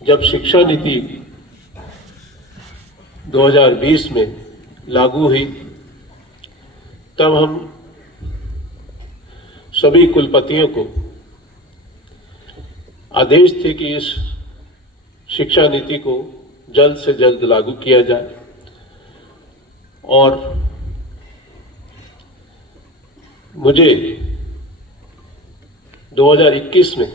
जब शिक्षा नीति 2020 में लागू हुई तब हम सभी कुलपतियों को आदेश थे कि इस शिक्षा नीति को जल्द से जल्द लागू किया जाए और मुझे 2021 में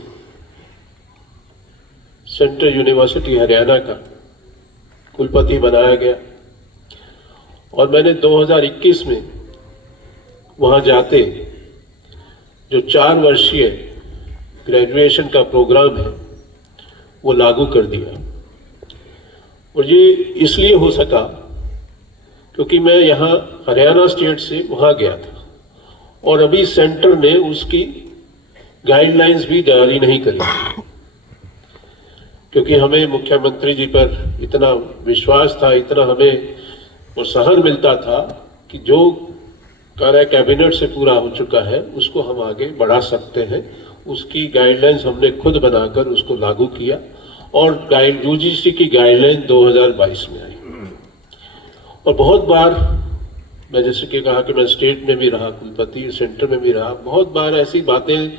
सेंट्रल यूनिवर्सिटी हरियाणा का कुलपति बनाया गया और मैंने 2021 में वहाँ जाते जो 4 वर्षीय ग्रेजुएशन का प्रोग्राम है वो लागू कर दिया। और ये इसलिए हो सका क्योंकि मैं यहाँ हरियाणा स्टेट से वहाँ गया था और अभी सेंटर ने उसकी गाइडलाइंस भी जारी नहीं करी, क्योंकि हमें मुख्यमंत्री जी पर इतना विश्वास था, इतना हमें प्रोत्साहन मिलता था कि जो कार्य कैबिनेट से पूरा हो चुका है उसको हम आगे बढ़ा सकते हैं। उसकी गाइडलाइंस हमने खुद बनाकर उसको लागू किया और यूजीसी की गाइडलाइन 2022 में आई। और बहुत बार मैं जैसे कि कहा कि मैं स्टेट में भी रहा कुलपति, सेंटर में भी रहा, बहुत बार ऐसी बातें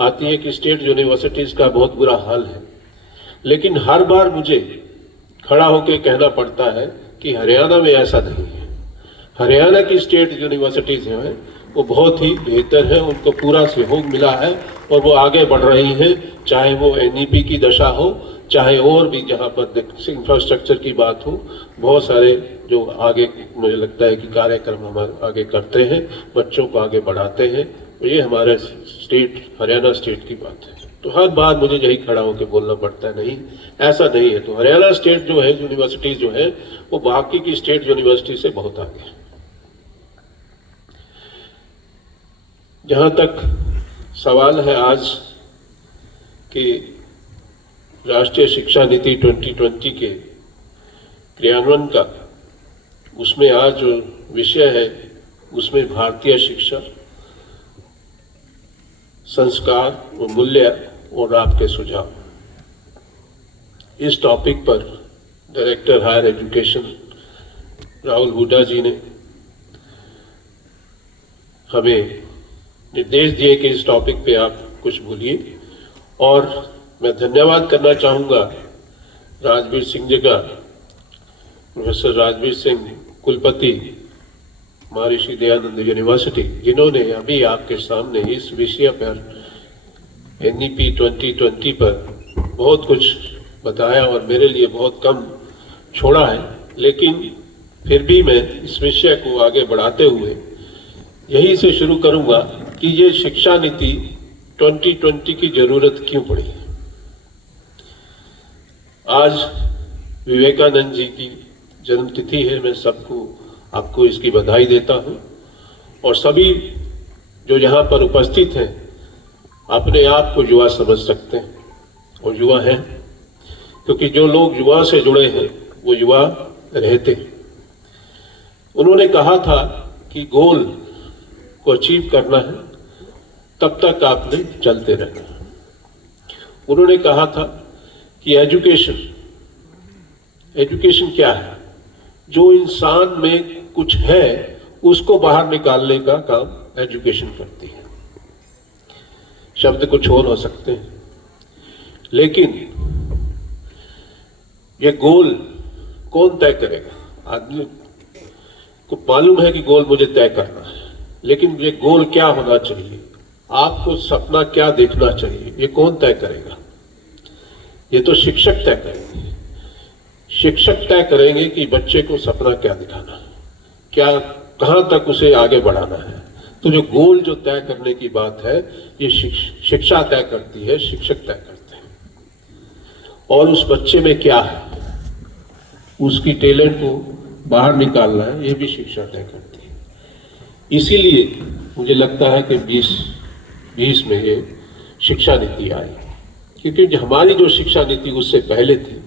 आती हैं कि स्टेट यूनिवर्सिटीज़ का बहुत बुरा हाल है, लेकिन हर बार मुझे खड़ा होकर कहना पड़ता है कि हरियाणा में ऐसा नहीं है। हरियाणा की स्टेट यूनिवर्सिटीज़ जो हैं वो बहुत ही बेहतर है, उनको पूरा सहयोग मिला है और वो आगे बढ़ रही हैं, चाहे वो एनईपी की दशा हो, चाहे और भी जहाँ पर इंफ्रास्ट्रक्चर की बात हो। बहुत सारे जो आगे मुझे लगता है कि कार्यक्रम हमारे आगे करते हैं, बच्चों को आगे बढ़ाते हैं, तो ये हमारे स्टेट हरियाणा स्टेट की बात है। तो हर बार मुझे यही खड़ा होकर बोलना पड़ता है, नहीं ऐसा नहीं है। तो हरियाणा स्टेट जो है यूनिवर्सिटीज जो है वो बाकी की स्टेट यूनिवर्सिटी से बहुत आगे है। जहाँ तक सवाल है आज कि राष्ट्रीय शिक्षा नीति 2020 के क्रियान्वयन का, उसमें आज जो विषय है उसमें भारतीय शिक्षा, संस्कार और मूल्य और आपके सुझाव, इस टॉपिक पर director higher education Rahul Hooda ji ने हमें निर्देश दिए कि इस टॉपिक पे आप कुछ बोलिए। और मैं धन्यवाद करना चाहूँगा राजवीर सिंह जी का, प्रोफेसर राजवीर सिंह कुलपति महर्षि दयानंद यूनिवर्सिटी, जिन्होंने अभी आपके सामने इस विषय पर एनईपी 2020 पर बहुत कुछ बताया और मेरे लिए बहुत कम छोड़ा है, लेकिन फिर भी मैं इस विषय को आगे बढ़ाते हुए यही से शुरू करूंगा कि ये शिक्षा नीति 2020 की जरूरत क्यों पड़ी। आज विवेकानंद जी की जन्मतिथि है, मैं आपको इसकी बधाई देता हूं और सभी जो यहाँ पर उपस्थित हैं अपने आप को युवा समझ सकते हैं और युवा हैं, क्योंकि जो लोग युवा से जुड़े हैं वो युवा रहते हैं। उन्होंने कहा था कि गोल को अचीव करना है तब तक आपने चलते रहना। उन्होंने कहा था कि एजुकेशन क्या है, जो इंसान में कुछ है उसको बाहर निकालने का काम एजुकेशन करती है। शब्द कुछ और हो सकते हैं, लेकिन ये गोल कौन तय करेगा। आदमी को मालूम है कि गोल मुझे तय करना है, लेकिन ये गोल क्या होना चाहिए, आपको सपना क्या देखना चाहिए, ये कौन तय करेगा। ये तो शिक्षक तय करेंगे। शिक्षक तय करेंगे कि बच्चे को सपना क्या दिखाना है, क्या कहाँ तक उसे आगे बढ़ाना है। तो जो गोल जो तय करने की बात है ये शिक्षा तय करती है, शिक्षक तय करते हैं। और उस बच्चे में क्या है, उसकी टैलेंट को बाहर निकालना है, ये भी शिक्षा तय करती है। इसीलिए मुझे लगता है कि 2020 में ये शिक्षा नीति आई, क्योंकि हमारी जो शिक्षा नीति उससे पहले थी,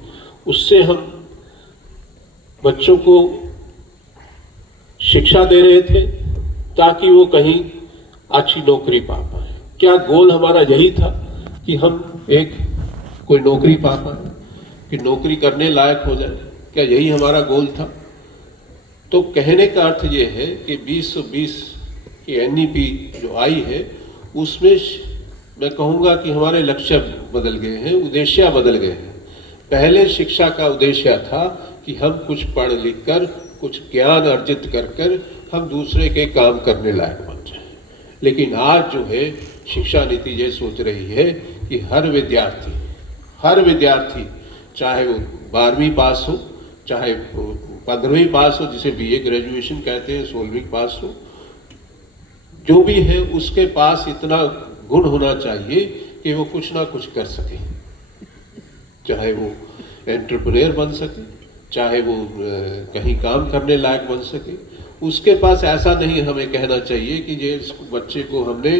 उससे हम बच्चों को शिक्षा दे रहे थे ताकि वो कहीं अच्छी नौकरी पा पाए। क्या गोल हमारा यही था कि हम एक कोई नौकरी पा पाए, कि नौकरी करने लायक हो जाए, क्या यही हमारा गोल था? तो कहने का अर्थ ये है कि 2020 की एनईपी जो आई है उसमें मैं कहूँगा कि हमारे लक्ष्य बदल गए हैं, उद्देश्य बदल गए हैं। पहले शिक्षा का उद्देश्य था कि हम कुछ पढ़ लिख कर कुछ ज्ञान अर्जित कर कर हम दूसरे के काम करने लायक बन जाए, लेकिन आज जो है शिक्षा नीति ये सोच रही है कि हर विद्यार्थी चाहे वो 12वीं पास हो, चाहे 15वीं पास हो, जिसे बीए ग्रेजुएशन कहते हैं, 16वीं पास हो, जो भी है उसके पास इतना गुण होना चाहिए कि वो कुछ ना कुछ कर सके, चाहे वो एंटरप्रेन्योर बन सके, चाहे वो कहीं काम करने लायक बन सके। उसके पास ऐसा नहीं हमें कहना चाहिए कि ये बच्चे को हमने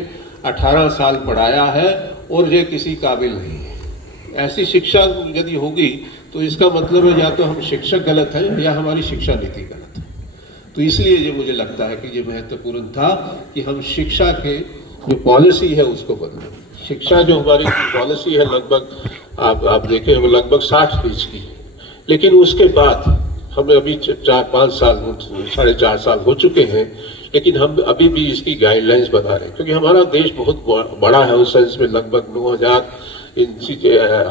18 साल पढ़ाया है और ये किसी काबिल नहीं है। ऐसी शिक्षा यदि होगी तो इसका मतलब है या तो हम शिक्षक गलत हैं या हमारी शिक्षा नीति गलत है। तो इसलिए ये मुझे लगता है कि ये महत्वपूर्ण था कि हम शिक्षा के जो पॉलिसी है उसको बदलें। शिक्षा जो हमारी पॉलिसी है लगभग आप देखें वो लगभग 60 की, लेकिन उसके बाद हमें अभी 4-5 साल 4.5 साल हो चुके हैं, लेकिन हम अभी भी इसकी गाइडलाइंस बना रहे हैं, क्योंकि हमारा देश बहुत बड़ा है। उस सेंस में लगभग 9000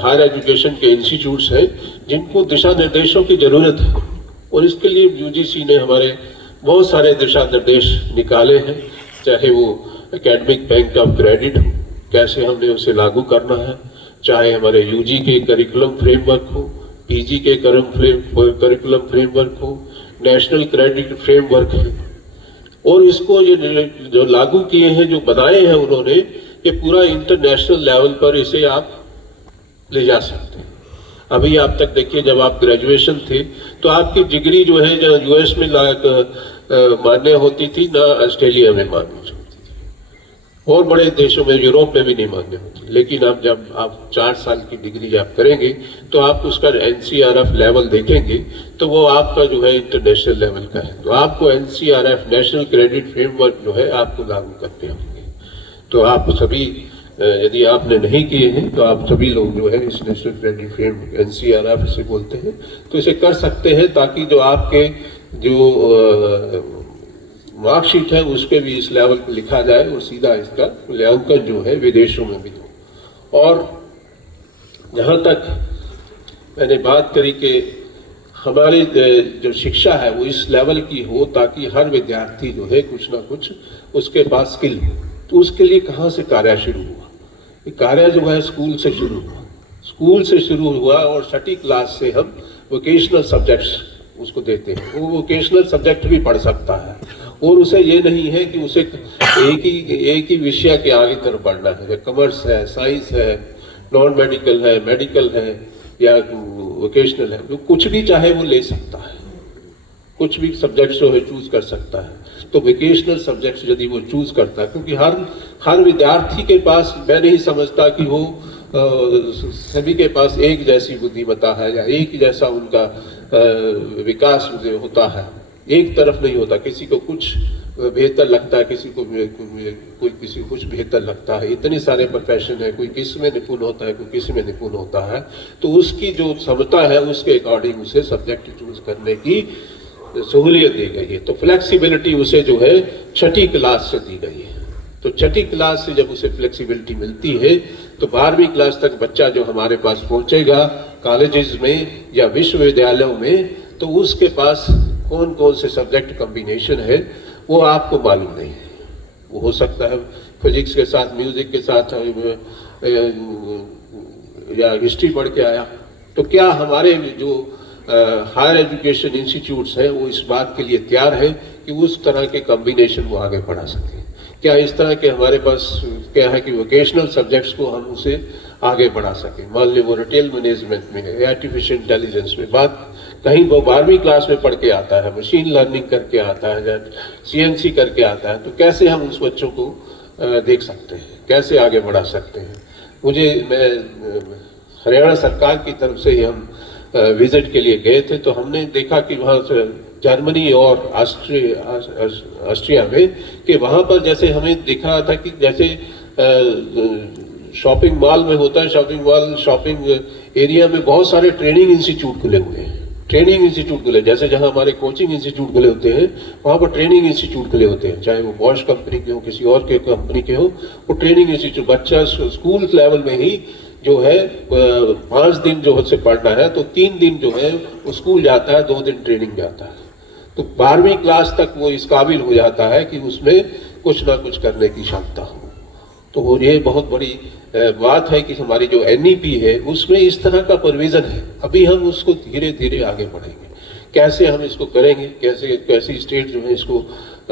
हायर एजुकेशन के इंस्टीट्यूट्स हैं जिनको दिशा निर्देशों की जरूरत है, और इसके लिए यूजीसी ने हमारे बहुत सारे दिशा निर्देश निकाले हैं, चाहे वो एकेडमिक बैंक ऑफ क्रेडिट कैसे हमने उसे लागू करना है, चाहे हमारे यूजी के करिकुलम फ्रेमवर्क हो, पीजी के करिकुलम फ्रेमवर्क हो, नेशनल क्रेडिट फ्रेमवर्क है, और इसको ये जो लागू किए हैं, जो बनाए हैं उन्होंने, ये पूरा इंटरनेशनल लेवल पर इसे आप ले जा सकते हैं। अभी आप तक देखिए, जब आप ग्रेजुएशन थे तो आपकी डिग्री जो है यूएस में मान्य होती थी, ना ऑस्ट्रेलिया में मान्य होती थी, और बड़े देशों में, यूरोप में भी नहीं मान्य होती। लेकिन अब जब आप 4 साल की डिग्री आप करेंगे तो आप उसका एनसीआरएफ लेवल देखेंगे तो वो आपका जो है इंटरनेशनल लेवल का है। तो आपको एनसीआरएफ नेशनल क्रेडिट फ्रेमवर्क जो है आपको लागू करते होंगे। तो आप सभी, यदि आपने नहीं किए हैं तो आप सभी लोग जो है इस नेशनल क्रेडिट फ्रेमवर्क एनसीआरएफ इसे बोलते हैं, तो इसे कर सकते हैं, ताकि जो आपके जो मार्कशीट है उस पर भी इस लेवल पर लिखा जाए और सीधा इसका मूल्यांकन जो है विदेशों में भी हो। और जहाँ तक मैंने बात करी कि हमारी जो शिक्षा है वो इस लेवल की हो ताकि हर विद्यार्थी जो है कुछ ना कुछ उसके पास स्किल हो, तो उसके लिए कहाँ से कार्य शुरू हुआ? ये कार्य जो है स्कूल से शुरू हुआ। स्कूल से शुरू हुआ और 6ठी क्लास से हम वोकेशनल सब्जेक्ट्स उसको देते हैं। वो वोकेशनल सब्जेक्ट भी पढ़ सकता है, और उसे ये नहीं है कि उसे एक ही विषय के आगे तरफ बढ़ना है। कॉमर्स है, साइंस है, नॉन मेडिकल है, मेडिकल है या वोकेशनल है, वो कुछ भी चाहे वो ले सकता है, कुछ भी सब्जेक्ट्स जो है चूज कर सकता है। तो वोकेशनल सब्जेक्ट्स यदि वो चूज करता है, क्योंकि हर विद्यार्थी के पास, मैं नहीं समझता कि वो सभी के पास एक जैसी बुद्धिमत्ता है या एक जैसा उनका विकास होता है, एक तरफ नहीं होता। किसी को कुछ बेहतर लगता है, किसी को कुछ बेहतर लगता है। इतने सारे प्रोफेशन है, कोई किस में निपुण होता है, कोई किस में निपुण होता है। तो उसकी जो क्षमता है उसके अकॉर्डिंग उसे सब्जेक्ट चूज करने की सहूलियत दी गई है। तो फ्लेक्सिबिलिटी उसे जो है 6ठी क्लास से दी गई है। तो 6ठी क्लास से जब उसे फ्लेक्सिबिलिटी मिलती है तो 12वीं क्लास तक बच्चा जो हमारे पास पहुंचेगा कॉलेजेस में या विश्वविद्यालयों में, तो उसके पास कौन कौन से सब्जेक्ट कॉम्बिनेशन है वो आपको मालूम नहीं है। वो हो सकता है फिजिक्स के साथ, म्यूजिक के साथ या हिस्ट्री पढ़ के आया। तो क्या हमारे जो हायर एजुकेशन इंस्टीट्यूट्स हैं वो इस बात के लिए तैयार है कि उस तरह के कॉम्बिनेशन वो आगे पढ़ा सकें? क्या इस तरह के हमारे पास क्या है कि वोकेशनल सब्जेक्ट्स को हम उसे आगे बढ़ा सकें? मान लीजिए वो रिटेल मैनेजमेंट में, आर्टिफिशियल इंटेलिजेंस में, बात कहीं वो 12वीं क्लास में पढ़ के आता है, मशीन लर्निंग करके आता है या सीएनसी करके आता है, तो कैसे हम उस बच्चों को देख सकते हैं, कैसे आगे बढ़ा सकते हैं? मैं हरियाणा सरकार की तरफ से ही हम विजिट के लिए गए थे, तो हमने देखा कि वहाँ से जर्मनी और ऑस्ट्रिया में कि वहाँ पर जैसे हमें दिख रहा था कि जैसे शॉपिंग मॉल में होता है, शॉपिंग एरिया में बहुत सारे ट्रेनिंग इंस्टीट्यूट खुले हुए हैं। ट्रेनिंग इंस्टीट्यूट खुले, जैसे जहाँ हमारे कोचिंग इंस्टीट्यूट खुले होते हैं वहाँ पर ट्रेनिंग इंस्टीट्यूट खुले होते हैं, चाहे वो बॉश कंपनी के हो, किसी और के कंपनी के हो, वो ट्रेनिंग इंस्टीट्यूट बच्चा स्कूल लेवल में ही जो है 5 दिन जो है से पढ़ना है तो 3 दिन जो है वो स्कूल जाता है, 2 दिन ट्रेनिंग जाता है। तो 12वीं क्लास तक वो इस काबिल हो जाता है कि उसमें कुछ ना कुछ करने की क्षमता हो। तो ये बहुत बड़ी बात है कि हमारी जो एनईपी है उसमें इस तरह का प्रोविजन है। अभी हम उसको धीरे धीरे आगे बढ़ेंगे, कैसे हम इसको करेंगे, कैसे कैसी स्टेट जो है इसको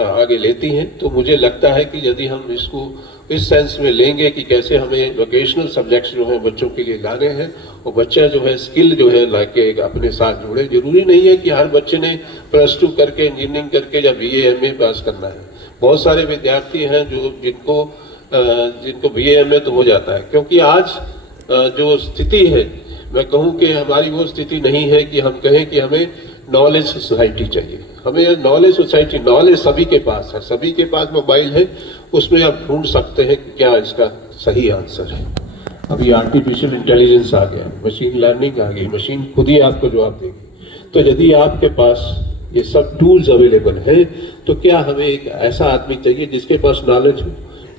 आगे लेती हैं। तो मुझे लगता है कि यदि हम इसको इस सेंस में लेंगे कि कैसे हमें वोकेशनल सब्जेक्ट्स जो हैं बच्चों के लिए लाने हैं और बच्चा जो है स्किल जो है लाके अपने साथ जोड़े। जरूरी नहीं है कि हर बच्चे ने +2 करके इंजीनियरिंग करके या BA MA पास करना है। बहुत सारे विद्यार्थी हैं जो जिनको BA MA तो हो जाता है, क्योंकि आज जो स्थिति है मैं कहूँ कि हमारी वो स्थिति नहीं है कि हम कहें कि हमें नॉलेज सोसाइटी चाहिए। हमें नॉलेज सोसाइटी, नॉलेज सभी के पास है, सभी के पास मोबाइल है, उसमें आप ढूंढ सकते हैं कि क्या इसका सही आंसर है। अभी आर्टिफिशियल इंटेलिजेंस आ गया, मशीन लर्निंग आ गई, मशीन खुद ही आपको जवाब देगी। तो यदि आपके पास ये सब टूल्स अवेलेबल हैं तो क्या हमें एक ऐसा आदमी चाहिए जिसके पास नॉलेज हो?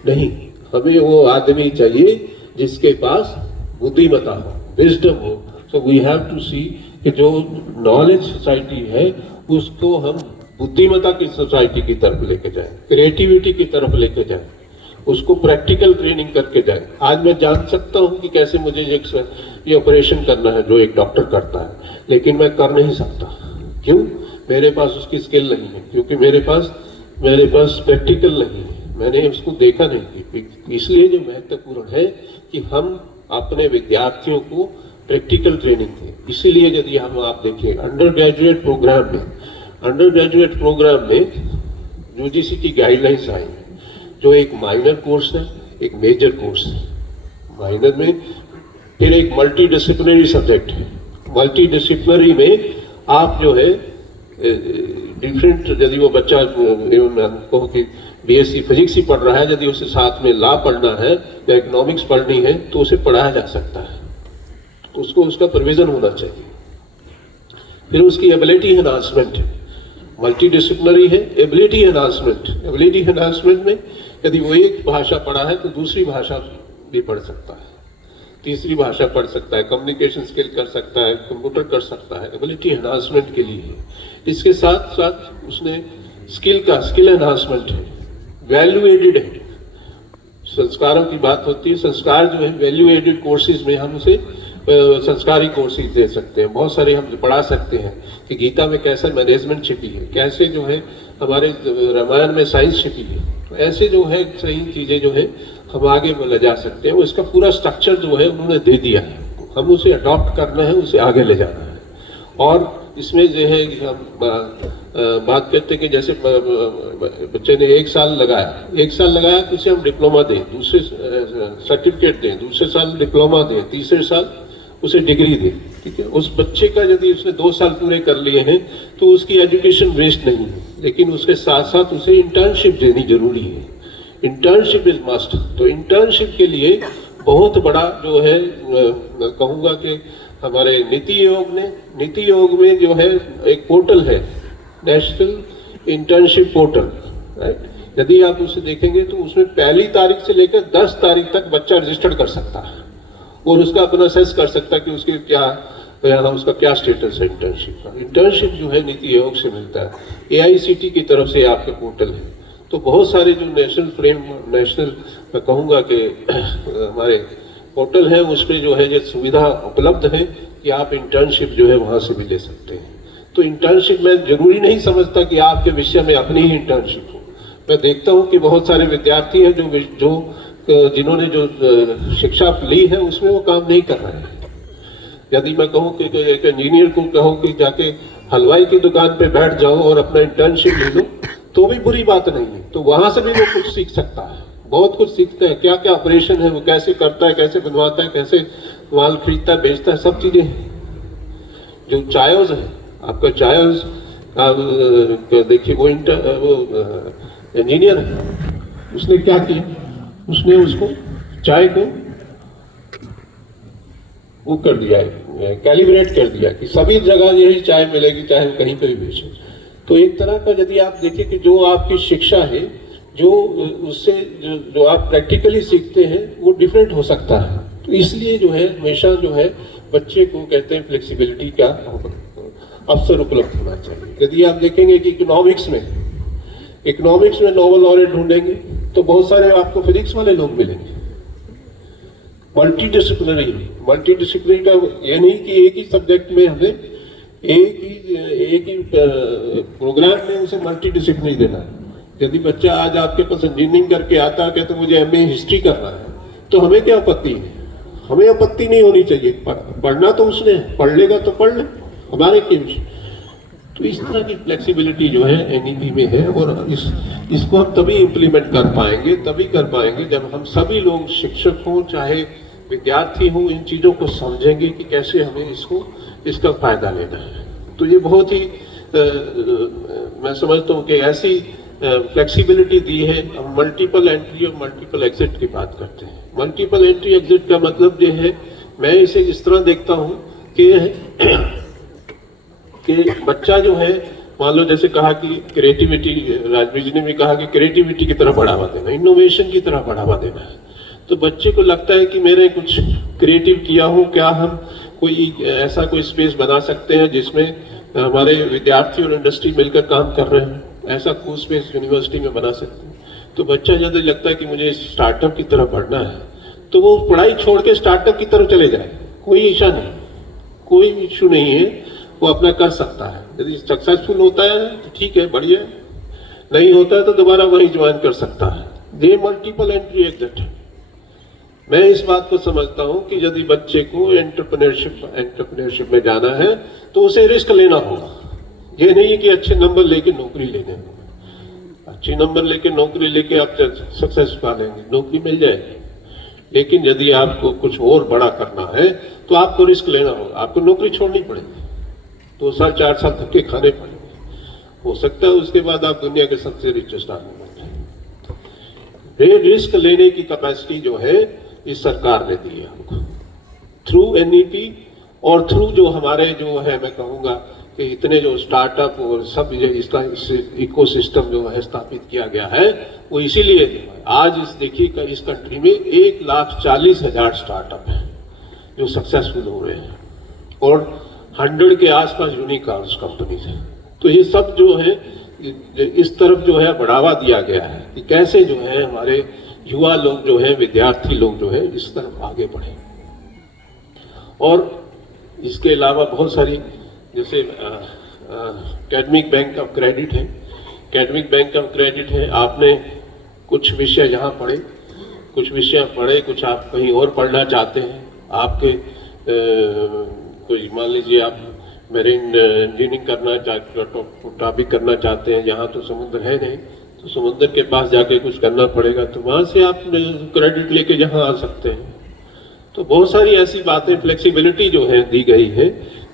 नहीं, हमें वो आदमी चाहिए जिसके पास बुद्धिमत्ता हो, विजडम हो। तो वी हैव टू सी कि जो नॉलेज सोसाइटी है उसको हम बुद्धिमत्ता की सोसाइटी की तरफ लेके जाएं, क्रिएटिविटी की तरफ लेके जाएं, उसको प्रैक्टिकल ट्रेनिंग करके जाएं। आज मैं जान सकता हूं कि कैसे मुझे ये ऑपरेशन करना है जो एक डॉक्टर करता है, लेकिन मैं कर नहीं सकता। क्यों? मेरे पास उसकी स्किल नहीं है, क्योंकि मेरे पास प्रैक्टिकल नहीं है, मैंने उसको देखा नहीं। इसलिए जो महत्वपूर्ण है कि हम अपने विद्यार्थियों को प्रैक्टिकल ट्रेनिंग दें। इसीलिए यदि हम आप देखिए अंडर ग्रेजुएट प्रोग्राम में UGC की गाइडलाइंस आई है, जो एक माइनर कोर्स है, एक मेजर कोर्स है। माइनर में फिर एक मल्टी डिसिप्लिनरी सब्जेक्ट है। मल्टी डिसिप्लिनरी में आप जो है डिफरेंट, यदि वो बच्चा कहो कि BSc फिजिक्स ही पढ़ रहा है, यदि उसे साथ में लॉ पढ़ना है या इकोनॉमिक्स पढ़नी है तो उसे पढ़ाया जा सकता है, तो उसको उसका प्रोविजन होना चाहिए। फिर उसकी एबिलिटी एनहांसमेंट है, मल्टी डिसिप्लिनरी है, एबिलिटी एनहांसमेंट में यदि वो एक भाषा पढ़ा है तो दूसरी भाषा भी पढ़ सकता है, तीसरी भाषा पढ़ सकता है, कम्युनिकेशन स्किल कर सकता है, कंप्यूटर कर सकता है, एबिलिटी एनहांसमेंट के लिए है। इसके साथ साथ उसने स्किल एनहांसमेंट है, वैल्यू एडेड है। संस्कारों की बात होती है, संस्कार जो है वैल्यू एडेड कोर्सेज में हम उसे संस्कारी कोर्सेज दे सकते हैं। बहुत सारे हम पढ़ा सकते हैं कि गीता में कैसे मैनेजमेंट छिपी है, कैसे जो है हमारे रामायण में साइंस छिपी है। तो ऐसे जो है सही चीज़ें जो है हम आगे ले जा सकते हैं। उसका पूरा स्ट्रक्चर जो है उन्होंने दे दिया है, हम उसे अडॉप्ट करना है, उसे आगे ले जाना है। और इसमें जो है हम बात करते कि जैसे बच्चे ने 1 साल लगाया तो उसे हम डिप्लोमा दें, दूसरे सर्टिफिकेट दें, दूसरे साल डिप्लोमा दें, तीसरे साल उसे डिग्री दें। ठीक है, उस बच्चे का यदि उसने 2 साल पूरे कर लिए हैं तो उसकी एजुकेशन वेस्ट नहीं है, लेकिन उसके साथ साथ उसे इंटर्नशिप देनी जरूरी है। Internship is must. तो इंटर्नशिप के लिए बहुत बड़ा जो है मैं कहूँगा कि हमारे नीति आयोग में जो है एक पोर्टल है, नेशनल इंटर्नशिप पोर्टल, राइट। यदि आप उसे देखेंगे तो उसमें 1 तारीख से लेकर 10 तारीख तक बच्चा रजिस्टर कर सकता है और उसका अपना असेस कर सकता है कि उसके उसका क्या स्टेटस है इंटर्नशिप का। इंटर्नशिप जो है नीति आयोग से मिलता है, AICT की तरफ से आपके पोर्टल है। तो बहुत सारे जो नेशनल मैं कहूँगा कि हमारे पोर्टल है, उस पर जो है ये सुविधा उपलब्ध है कि आप इंटर्नशिप जो है वहाँ से भी ले सकते हैं। तो इंटर्नशिप में जरूरी नहीं समझता कि आपके विषय में अपनी ही इंटर्नशिप हो। मैं देखता हूँ कि बहुत सारे विद्यार्थी हैं जिन्होंने जो शिक्षा ली है उसमें वो काम नहीं कर रहे हैं। यदि मैं कहूँ कि एक इंजीनियर को कहो कि जाके हलवाई की दुकान पे बैठ जाओ और अपना इंटर्नशिप ले लो तो भी बुरी बात नहीं है, तो वहाँ से भी वो कुछ सीख सकता है, बहुत कुछ सीखते हैं। क्या क्या ऑपरेशन है वो कैसे करता है, कैसे बनवाता है, कैसे माल खरीदता है, बेचता है, सब चीज़ें। जो चायोज है आपका चायोज देखिए वो इंजीनियर है, उसने क्या किया, उसने उसको चाय को वो कर दिया है, कैलिब्रेट कर दिया कि सभी जगह यही चाय मिलेगी, चाहे हम कहीं पे भी बेचें। तो एक तरह का यदि आप देखिए कि जो आपकी शिक्षा है, जो उससे जो आप प्रैक्टिकली सीखते हैं वो डिफरेंट हो सकता है। तो इसलिए जो है हमेशा जो है बच्चे को कहते हैं फ्लेक्सिबिलिटी का अवसर उपलब्ध होना चाहिए। यदि आप देखेंगे कि इकोनॉमिक्स में नोबेल लॉरेट ढूंढेंगे तो बहुत सारे आपको फिजिक्स वाले लोग मिलेंगे। मल्टीडिसिप्लिनरी का ये नहीं कि एक ही सब्जेक्ट में हमें एक ही प्रोग्राम में उसे मल्टीडिसिप्लिनरी देना है। यदि बच्चा आज आपके पास इंजीनियरिंग करके आता है तो मुझे एमए हिस्ट्री करना है, तो हमें क्या आपत्ति है? हमें आपत्ति नहीं होनी चाहिए। पढ़ना तो उसने पढ़ लेगा तो पढ़ ले, हमारे के विषय। तो इस तरह की फ्लेक्सिबिलिटी जो है एनईपी में है, और इसको हम तभी इम्प्लीमेंट कर पाएंगे जब हम सभी लोग, शिक्षक हों चाहे विद्यार्थी हों, इन चीज़ों को समझेंगे कि कैसे हमें इसका फायदा लेना है। तो ये बहुत ही मैं समझता हूँ कि ऐसी फ्लेक्सिबिलिटी दी है। हम मल्टीपल एंट्री और मल्टीपल एग्जिट की बात करते हैं। मल्टीपल एंट्री एग्जिट का मतलब ये है, मैं इसे इस तरह देखता हूँ कि बच्चा जो है, मान लो जैसे कहा कि क्रिएटिविटी, राजवीर जी ने भी कहा कि क्रिएटिविटी की तरफ बढ़ावा देना, इनोवेशन की तरफ बढ़ावा देना है। तो बच्चे को लगता है कि मैंने कुछ क्रिएटिव किया हूँ, क्या हम कोई ऐसा कोई स्पेस बना सकते हैं जिसमें हमारे विद्यार्थी और इंडस्ट्री मिलकर काम कर रहे हैं, ऐसा कोई स्पेस यूनिवर्सिटी में बना सकते हैं। तो बच्चा ज़्यादा लगता है कि मुझे स्टार्टअप की तरफ बढ़ना है, तो वो पढ़ाई छोड़ के स्टार्टअप की तरफ चले जाए, कोई इशू नहीं, कोई इशू नहीं है, वो अपना कर सकता है। यदि सक्सेसफुल होता है तो ठीक है, बढ़िया, नहीं होता है तो दोबारा वही ज्वाइन कर सकता है। ये मल्टीपल एंट्री एग्जिट है। मैं इस बात को समझता हूं कि यदि बच्चे को एंटरप्रेन्योरशिप में जाना है तो उसे रिस्क लेना होगा। ये नहीं कि अच्छे नंबर लेके नौकरी लेने होगा। अच्छे नंबर लेके नौकरी लेके आप सक्सेस पा लेंगे, नौकरी मिल जाएगी। लेकिन यदि आपको कुछ और बड़ा करना है तो आपको रिस्क लेना होगा, आपको नौकरी छोड़नी पड़ेगी, 2 साल 4 साल धक्के खाने पड़ेंगे। हो सकता है उसके बाद आप दुनिया के सबसे रिचेस्ट आदमी बन जाए। रिस्क लेने की कैपेसिटी जो है इस सरकार ने दी है हमको, थ्रू एनईपी और थ्रू जो हमारे जो है, मैं कहूँगा कि इतने जो स्टार्टअप और सब इसका इकोसिस्टम जो है स्थापित किया गया है, वो इसीलिए आज देखिए इस कंट्री में 1,40,000 स्टार्टअप हैं जो सक्सेसफुल हो रहे हैं, और 100 के आसपास यूनिकॉर्न्स कंपनीज हैं। तो ये सब जो है इस तरफ जो है बढ़ावा दिया गया है कि कैसे जो है हमारे युवा लोग जो है, विद्यार्थी लोग जो है, इस तरफ आगे बढ़े। और इसके अलावा बहुत सारी, जैसे एकेडमिक बैंक ऑफ क्रेडिट है, एकेडमिक बैंक ऑफ क्रेडिट है। आपने कुछ विषय यहाँ पढ़े, कुछ आप कहीं और पढ़ना चाहते हैं, आपके कोई मान लीजिए आप मेरीन इंजीनियरिंग करना टॉपिक करना चाहते हैं, यहाँ तो समुद्र है नहीं, तो समुद्र के पास जाके कुछ करना पड़ेगा, तो वहाँ से आप क्रेडिट लेके यहाँ आ सकते हैं। तो बहुत सारी ऐसी बातें, फ्लेक्सिबिलिटी जो है दी गई है।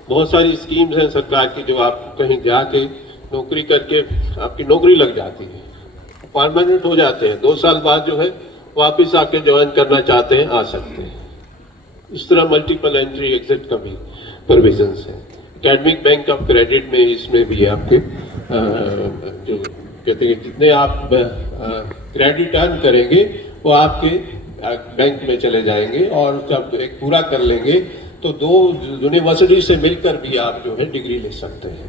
बहुत सारी स्कीम्स हैं सरकार की जो आप कहीं जाके नौकरी करके आपकी नौकरी लग जाती है, परमानेंट हो जाते हैं, 2 साल बाद जो है वापस आके ज्वाइन करना चाहते हैं, आ सकते हैं। इस तरह मल्टीपल एंट्री एग्जिट का भी प्रोविजंस है। एकेडमिक बैंक ऑफ क्रेडिट में इसमें भी आपके जो कहते हैं जितने आप क्रेडिट अर्न करेंगे वो आपके बैंक में चले जाएंगे, और जब एक पूरा कर लेंगे तो 2 यूनिवर्सिटी से मिलकर भी आप जो है डिग्री ले सकते हैं।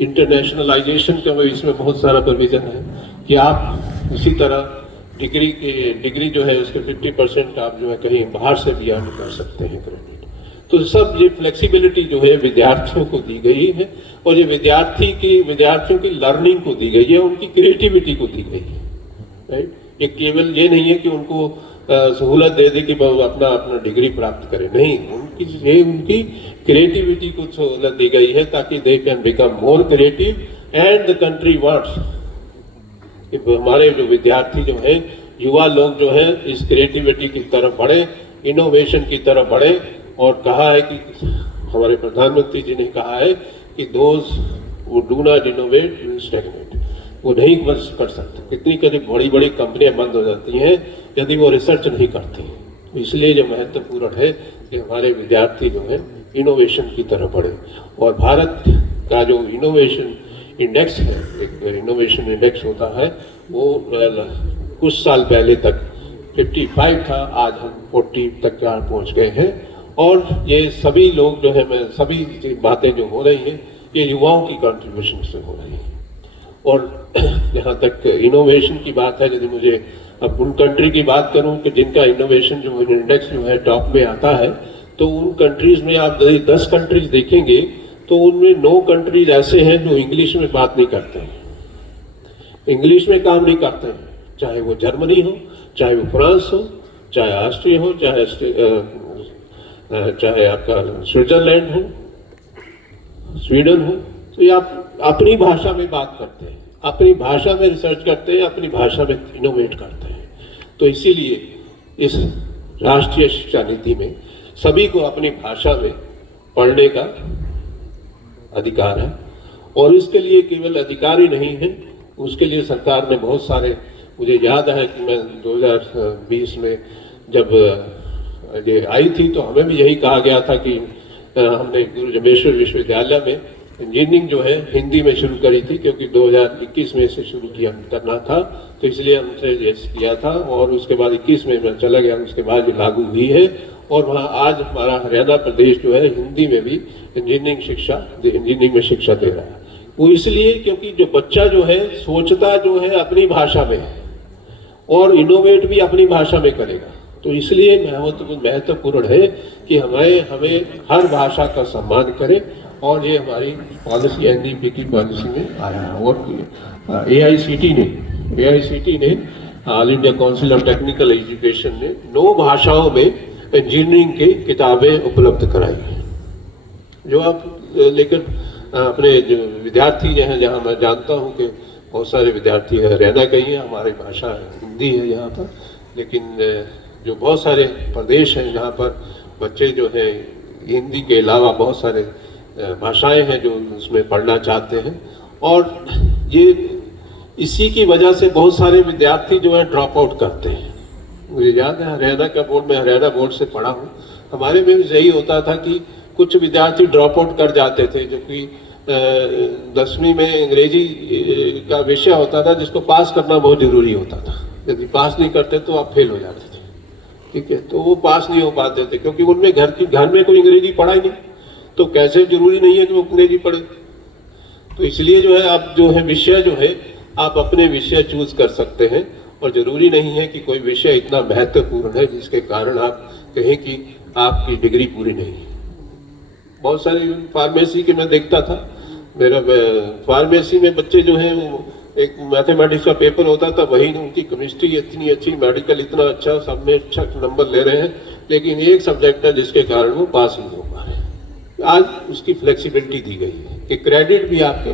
इंटरनेशनलाइजेशन का भी इसमें बहुत सारा प्रोविजन है कि आप इसी तरह डिग्री जो है उसके 50% आप जो है कहीं बाहर से भी अर्न कर सकते हैं क्रेडिट। तो सब ये फ्लेक्सिबिलिटी जो है विद्यार्थियों को दी गई है, और ये विद्यार्थियों की लर्निंग को दी गई है, उनकी क्रिएटिविटी को दी गई है, राइट। ये केवल ये नहीं है कि उनको सहूलत दे दे कि अपना डिग्री प्राप्त करें, नहीं, उनकी क्रिएटिविटी को सहूलत दी गई है ताकि they can become more creative and the country wants. हमारे जो विद्यार्थी जो हैं, युवा लोग जो हैं, इस क्रिएटिविटी की तरफ बढ़े, इनोवेशन की तरफ बढ़े। और कहा है कि हमारे प्रधानमंत्री जी ने कहा है कि दोज वो do not innovate will stagnate, वो नहीं कर सकते। कितनी बड़ी बड़ी कंपनियां बंद हो जाती हैं यदि वो रिसर्च नहीं करती, इसलिए जो महत्वपूर्ण है कि हमारे विद्यार्थी जो है इनोवेशन की तरफ बढ़े। और भारत का जो इनोवेशन इंडेक्स है, एक इनोवेशन इंडेक्स होता है, वो कुछ साल पहले तक 55 था, आज हम 40 तक पहुंच गए हैं। और ये सभी लोग जो है, मैं सभी बातें जो हो रही हैं ये युवाओं की कंट्रीब्यूशन से हो रही है। और जहाँ तक इनोवेशन की बात है, यदि मुझे अब उन कंट्री की बात करूं कि जिनका इनोवेशन जो इंडेक्स जो है टॉप में आता है, तो उन कंट्रीज में आप 10 कंट्रीज देखेंगे तो उनमें 9 कंट्रीज ऐसे हैं जो इंग्लिश में बात नहीं करते हैं, इंग्लिश में काम नहीं करते हैं। चाहे वो जर्मनी हो, चाहे वो फ्रांस हो, चाहे ऑस्ट्रिया हो, चाहे आपका स्विट्जरलैंड हो, स्वीडन हो, तो ये आप अपनी भाषा में बात करते हैं, अपनी भाषा में रिसर्च करते हैं, अपनी भाषा में इनोवेट करते हैं। तो इसीलिए इस राष्ट्रीय शिक्षा नीति में सभी को अपनी भाषा में पढ़ने का अधिकार है। और इसके लिए केवल अधिकार ही नहीं है, उसके लिए सरकार ने बहुत सारे, मुझे याद है कि मैं 2020 में जब ये आई थी तो हमें भी यही कहा गया था कि हमने गुरु जम्बेश्वर विश्वविद्यालय में इंजीनियरिंग जो है हिंदी में शुरू करी थी, क्योंकि 2021 में इसे शुरू करना था, तो इसलिए हमसे ये किया था। और उसके बाद 21 में मैं चला गया, उसके बाद ये लागू हुई है। और वहाँ आज हमारा हरियाणा प्रदेश जो है हिंदी में भी इंजीनियरिंग में शिक्षा दे रहा है। वो इसलिए क्योंकि जो बच्चा जो है सोचता जो है अपनी भाषा में है और इनोवेट भी अपनी भाषा में करेगा। तो इसलिए महत्वपूर्ण है कि हमें हर भाषा का सम्मान करें। और ये हमारी पॉलिसी एनडीपी की पॉलिसी में आया है। और एआईसीटी ने all India council of technical education ने 9 भाषाओं में इंजीनियरिंग की किताबें उपलब्ध कराई हैं, जो आप लेकर अपने जो विद्यार्थी हैं, जहाँ मैं जानता हूँ कि बहुत सारे विद्यार्थी हरियाणा के ही हैं, हमारी भाषा हिंदी है यहाँ पर, लेकिन जो बहुत सारे प्रदेश हैं जहाँ पर बच्चे जो हैं हिंदी के अलावा बहुत सारे भाषाएं हैं जो उसमें पढ़ना चाहते हैं। और ये इसी की वजह से बहुत सारे विद्यार्थी जो है ड्रॉप आउट करते हैं। मुझे याद है हरियाणा का बोर्ड, मैं हरियाणा बोर्ड से पढ़ा हूँ, हमारे में भी यही होता था कि कुछ विद्यार्थी ड्रॉप आउट कर जाते थे, जो कि 10वीं में अंग्रेजी का विषय होता था जिसको पास करना बहुत जरूरी होता था। यदि पास नहीं करते तो आप फेल हो जाते थे, ठीक है। तो वो पास नहीं हो पाते थे क्योंकि उनमें घर में कोई अंग्रेजी पढ़ा ही नहीं, तो कैसे जरूरी नहीं है कि वो अंग्रेजी पढ़े। तो इसलिए जो है आप जो है विषय जो है आप अपने विषय चूज कर सकते हैं, और जरूरी नहीं है कि कोई विषय इतना महत्वपूर्ण है जिसके कारण आप कहें कि आपकी डिग्री पूरी नहीं है। बहुत सारी फार्मेसी के मैं देखता था, मेरा फार्मेसी में बच्चे जो हैं वो एक मैथमेटिक्स का पेपर होता था, वही उनकी केमिस्ट्री इतनी अच्छी, मेडिकल इतना अच्छा, सब में अच्छा नंबर ले रहे हैं, लेकिन एक सब्जेक्ट है जिसके कारण वो पास नहीं हो पा रहे। आज उसकी फ्लेक्सिबिलिटी दी गई है कि क्रेडिट भी आपके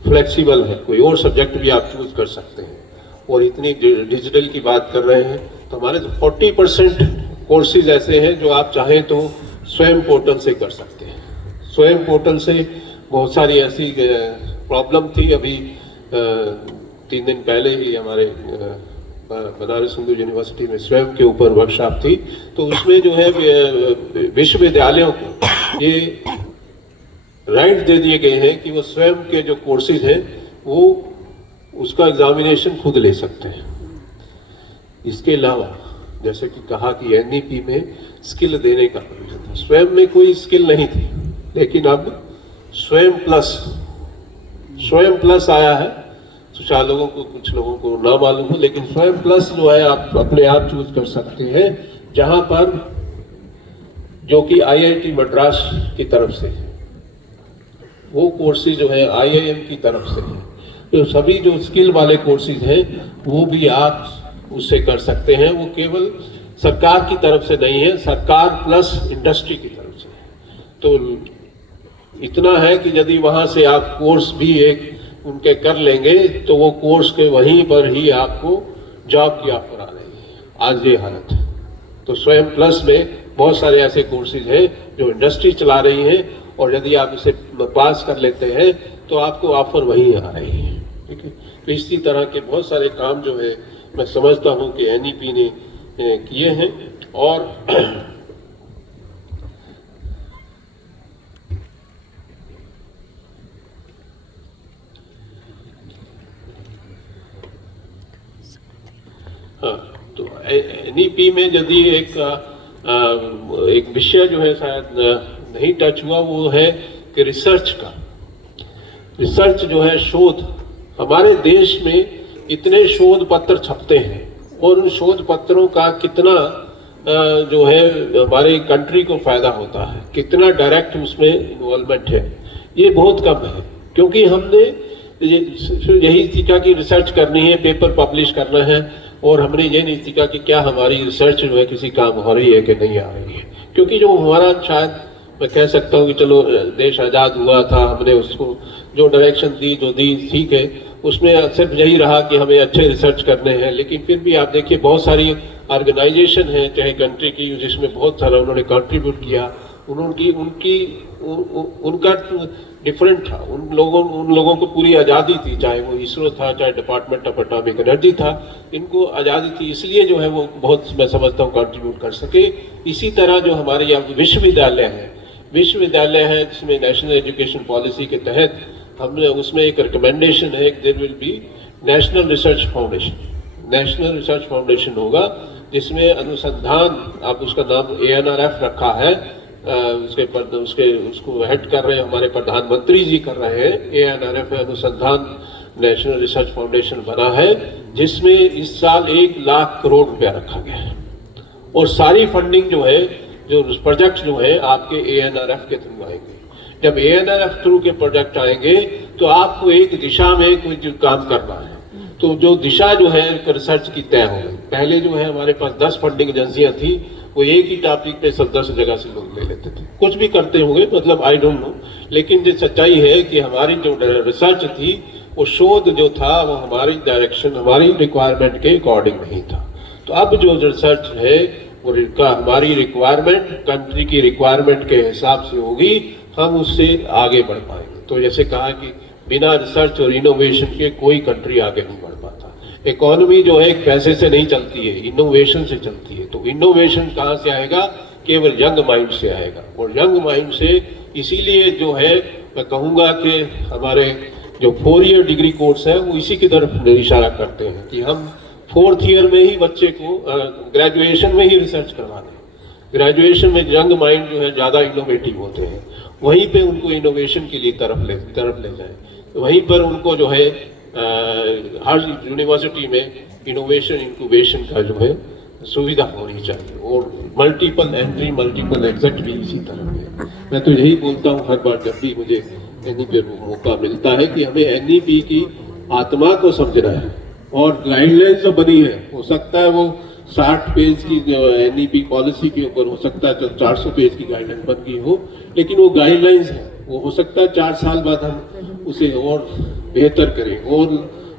फ्लेक्सिबल है, कोई और सब्जेक्ट भी आप चूज कर सकते हैं। और इतनी डिजिटल की बात कर रहे हैं तो हमारे तो 40% कोर्सेज ऐसे हैं जो आप चाहें तो स्वयं पोर्टल से कर सकते हैं। स्वयं पोर्टल से बहुत सारी ऐसी प्रॉब्लम थी, अभी 3 दिन पहले ही हमारे बनारस हिंदू यूनिवर्सिटी में स्वयं के ऊपर वर्कशॉप थी, तो उसमें जो है विश्वविद्यालयों को ये राइट दे दिए गए हैं कि वो स्वयं के जो कोर्सेज हैं वो उसका एग्जामिनेशन खुद ले सकते हैं। इसके अलावा जैसे कि कहा कि एनईपी में स्किल देने का प्रोविजन था, स्वयं में कोई स्किल नहीं थी, लेकिन अब स्वयं प्लस आया है। तो कुछ लोगों को ना मालूम हो, लेकिन स्वयं प्लस जो है आप अपने आप चूज कर सकते हैं, जहां पर जो कि आईआईटी मद्रास की तरफ से वो कोर्सेज जो है आईआईएम की तरफ से है। तो सभी जो स्किल वाले कोर्सेज हैं वो भी आप उससे कर सकते हैं। वो केवल सरकार की तरफ से नहीं है, सरकार प्लस इंडस्ट्री की तरफ से। तो इतना है कि यदि वहां से आप कोर्स भी एक उनके कर लेंगे तो वो कोर्स के वहीं पर ही आपको जॉब की ऑफर आ रही है। आज ये हालत है। तो स्वयं प्लस में बहुत सारे ऐसे कोर्सेज हैं जो इंडस्ट्री चला रही है, और यदि आप इसे पास कर लेते हैं तो आपको ऑफर वहीं आ रही है, ठीक है। तो इसी तरह के बहुत सारे काम जो है मैं समझता हूँ कि एनईपी ने किए हैं। और हाँ, तो एनईपी में यदि एक विषय जो है शायद नहीं टच हुआ, वो है कि रिसर्च का। रिसर्च जो है, शोध। हमारे देश में इतने शोध पत्र छपते हैं और उन शोध पत्रों का कितना जो है हमारी कंट्री को फायदा होता है, कितना डायरेक्ट उसमें इन्वॉल्वमेंट है, ये बहुत कम है। क्योंकि हमने यही सीखा कि रिसर्च करनी है, पेपर पब्लिश करना है, और हमने ये नहीं सीखा कि क्या हमारी रिसर्च जो है किसी काम हो रही है कि नहीं आ रही है। क्योंकि जो हमारा, शायद मैं कह सकता हूँ कि चलो देश आज़ाद हुआ था, हमने उसको जो डायरेक्शन दी, जो दी, ठीक है, उसमें सिर्फ यही रहा कि हमें अच्छे रिसर्च करने हैं। लेकिन फिर भी आप देखिए बहुत सारी ऑर्गेनाइजेशन है चाहे कंट्री की, जिसमें बहुत सारा उन्होंने कंट्रीब्यूट किया। उनका डिफरेंट था। उन लोगों को पूरी आज़ादी थी, चाहे वो इसरो था, चाहे डिपार्टमेंट ऑफ एटॉमिक एनर्जी था, इनको आज़ादी थी, इसलिए जो है वो बहुत, मैं समझता हूँ, कंट्रीब्यूट कर सके। इसी तरह जो हमारे यहाँ विश्वविद्यालय है जिसमें नेशनल एजुकेशन पॉलिसी के तहत हमने, उसमें एक रिकमेंडेशन है कि there will be national research foundation होगा, जिसमें अनुसंधान, आप उसका नाम ANRF रखा है, उसको हेड कर रहे हैं हमारे प्रधानमंत्री जी कर रहे हैं। ANRF अनुसंधान नेशनल रिसर्च फाउंडेशन बना है, जिसमें इस साल 1 लाख करोड़ रुपया रखा गया है। और सारी फंडिंग जो है, जो प्रोजेक्ट जो है आपके ANRF के थ्रू आएंगे। जब ANRF थ्रू के प्रोजेक्ट आएंगे तो आपको एक दिशा में कोई जो काम करना है, तो जो दिशा जो है रिसर्च की तय हो गई। पहले जो है हमारे पास 10 फंडिंग एजेंसियां थी, वो एक ही टॉपिक पे सब 10 जगह से लोग ले लेते थे। कुछ भी करते होंगे, मतलब आई डोंट नो, लेकिन जो सच्चाई है कि हमारी जो रिसर्च थी, वो शोध जो था, वो हमारी डायरेक्शन, हमारी रिक्वायरमेंट के अकॉर्डिंग नहीं था। तो अब जो रिसर्च है वो हमारी रिक्वायरमेंट, कंट्री की रिक्वायरमेंट के हिसाब से होगी, हम उससे आगे बढ़ पाएंगे। तो जैसे कहा कि बिना रिसर्च और इनोवेशन के कोई कंट्री आगे नहीं बढ़ पाता। इकोनॉमी जो है पैसे से नहीं चलती है, इनोवेशन से चलती है। तो इनोवेशन कहाँ से आएगा? केवल यंग माइंड से आएगा। और यंग माइंड से इसीलिए जो है मैं कहूँगा कि हमारे जो 4 ईयर डिग्री कोर्स है वो इसी की तरफ इशारा करते हैं कि हम 4th ईयर में ही बच्चे को ग्रेजुएशन में ही रिसर्च करवा दें। ग्रेजुएशन में यंग माइंड जो है ज़्यादा इनोवेटिव होते हैं, वहीं पे उनको इनोवेशन के लिए तरफ ले जाएं। तो वहीं पर उनको जो है हर यूनिवर्सिटी में इनोवेशन इंक्यूबेशन का जो है सुविधा होनी चाहिए। और मल्टीपल एंट्री, मल्टीपल एग्जिट भी इसी तरह है। मैं तो यही बोलता हूँ हर बार जब भी मुझे एनईपी मौका मिलता है कि हमें एनईपी की आत्मा को समझना है। और गाइडलाइंस जो बनी है, हो सकता है वो 60 पेज की एनईपी पॉलिसी के ऊपर, हो सकता है 400 पेज की गाइडलाइन बन गई हो, लेकिन वो गाइडलाइंस है, वो हो सकता है 4 साल बाद हम उसे और बेहतर करें और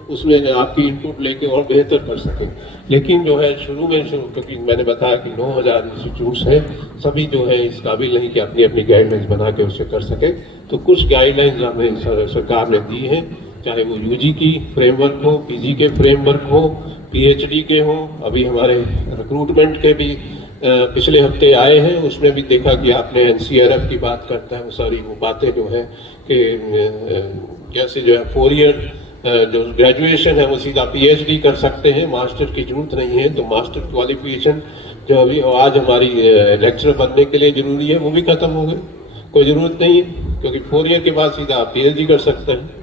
उसमें आपकी इनपुट लेके और बेहतर कर सकें। लेकिन जो है क्योंकि मैंने बताया कि 9000 इंस्टीट्यूट्स हैं, सभी जो है इस काबिल नहीं कि अपनी अपनी गाइडलाइंस बना के उसे कर सकें। तो कुछ गाइडलाइंस हमें सरकार ने दी है, चाहे वो यूजी की फ्रेमवर्क हो, पीजी के फ्रेमवर्क हो, पीएचडी के हो। अभी हमारे रिक्रूटमेंट के भी पिछले हफ्ते आए हैं, उसमें भी देखा कि आपने एनसीआरएफ की बात करता है, वो सारी वो बातें जो है कि कैसे जो है 4 ईयर जो ग्रेजुएशन है वो सीधा पीएचडी कर सकते हैं, मास्टर की जरूरत नहीं है। तो मास्टर क्वालिफिकेशन जो अभी आज हमारी लेक्चरर बनने के लिए जरूरी है, वो भी खत्म हो गई, कोई ज़रूरत नहीं है, क्योंकि 4 ईयर के बाद सीधा आप पीएचडी कर सकते हैं।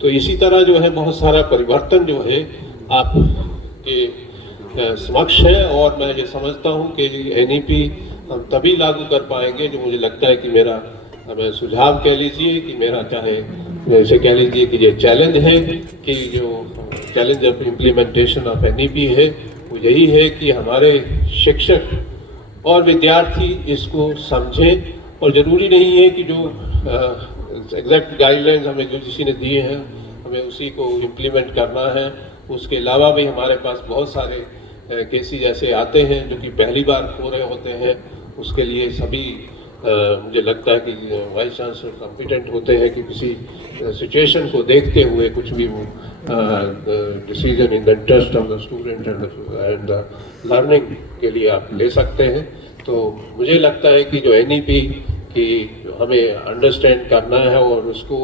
तो इसी तरह जो है बहुत सारा परिवर्तन जो है आपके समक्ष है। और मैं ये समझता हूँ कि एनईपी हम तभी लागू कर पाएंगे, जो मुझे लगता है कि मेरा सुझाव कह लीजिए कि मेरा, चाहे जैसे कह लीजिए कि ये चैलेंज है, कि जो challenge of implementation of NEP है वो यही है कि हमारे शिक्षक और विद्यार्थी इसको समझें। और ज़रूरी नहीं है कि जो एग्जैक्ट गाइडलाइंस हमें जो किसी ने दिए हैं हमें उसी को इम्प्लीमेंट करना है। उसके अलावा भी हमारे पास बहुत सारे केसेस ऐसे आते हैं जो कि पहली बार हो रहे होते हैं। उसके लिए सभी मुझे लगता है कि वाइस चांसलर कॉम्पिटेंट होते हैं कि किसी सिचुएशन को देखते हुए कुछ भी वो decision in the interest of the student and the learning के लिए आप ले सकते हैं। तो मुझे लगता है कि जो एनईपी की हमें अंडरस्टैंड करना है और उसको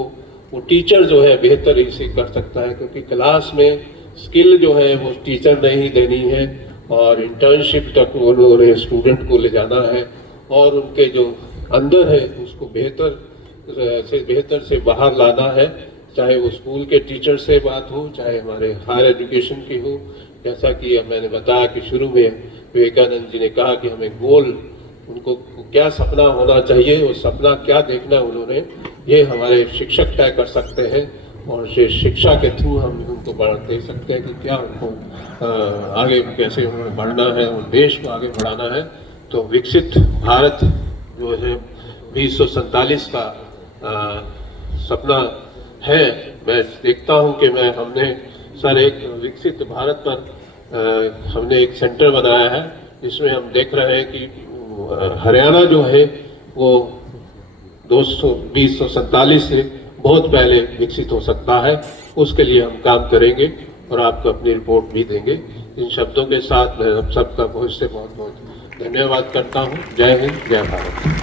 वो टीचर जो है बेहतर इसे कर सकता है, क्योंकि क्लास में स्किल जो है वो टीचर ने ही देनी है और इंटर्नशिप तक उन्होंने स्टूडेंट को ले जाना है और उनके जो अंदर है उसको बेहतर से बाहर लाना है, चाहे वो स्कूल के टीचर से बात हो, चाहे हमारे हायर एजुकेशन की हो। जैसा कि मैंने बताया कि शुरू में विवेकानंद जी ने कहा कि हमें गोल, उनको क्या सपना होना चाहिए, वो सपना क्या देखना उन्होंने, ये हमारे शिक्षक तय कर सकते हैं और ये शिक्षा के थ्रू हम उनको बढ़ा दे सकते हैं कि क्या उनको आगे कैसे उन्हें बढ़ना है और देश को आगे बढ़ाना है। तो विकसित भारत जो है 2047 का सपना है। मैं देखता हूं कि हमने सर एक विकसित भारत पर हमने एक सेंटर बनाया है, जिसमें हम देख रहे हैं कि हरियाणा जो है वो 2047 से बहुत पहले विकसित हो सकता है। उसके लिए हम काम करेंगे और आपको अपनी रिपोर्ट भी देंगे। इन शब्दों के साथ मैं सबका बहुत से बहुत धन्यवाद करता हूँ। जय हिंद, जय भारत।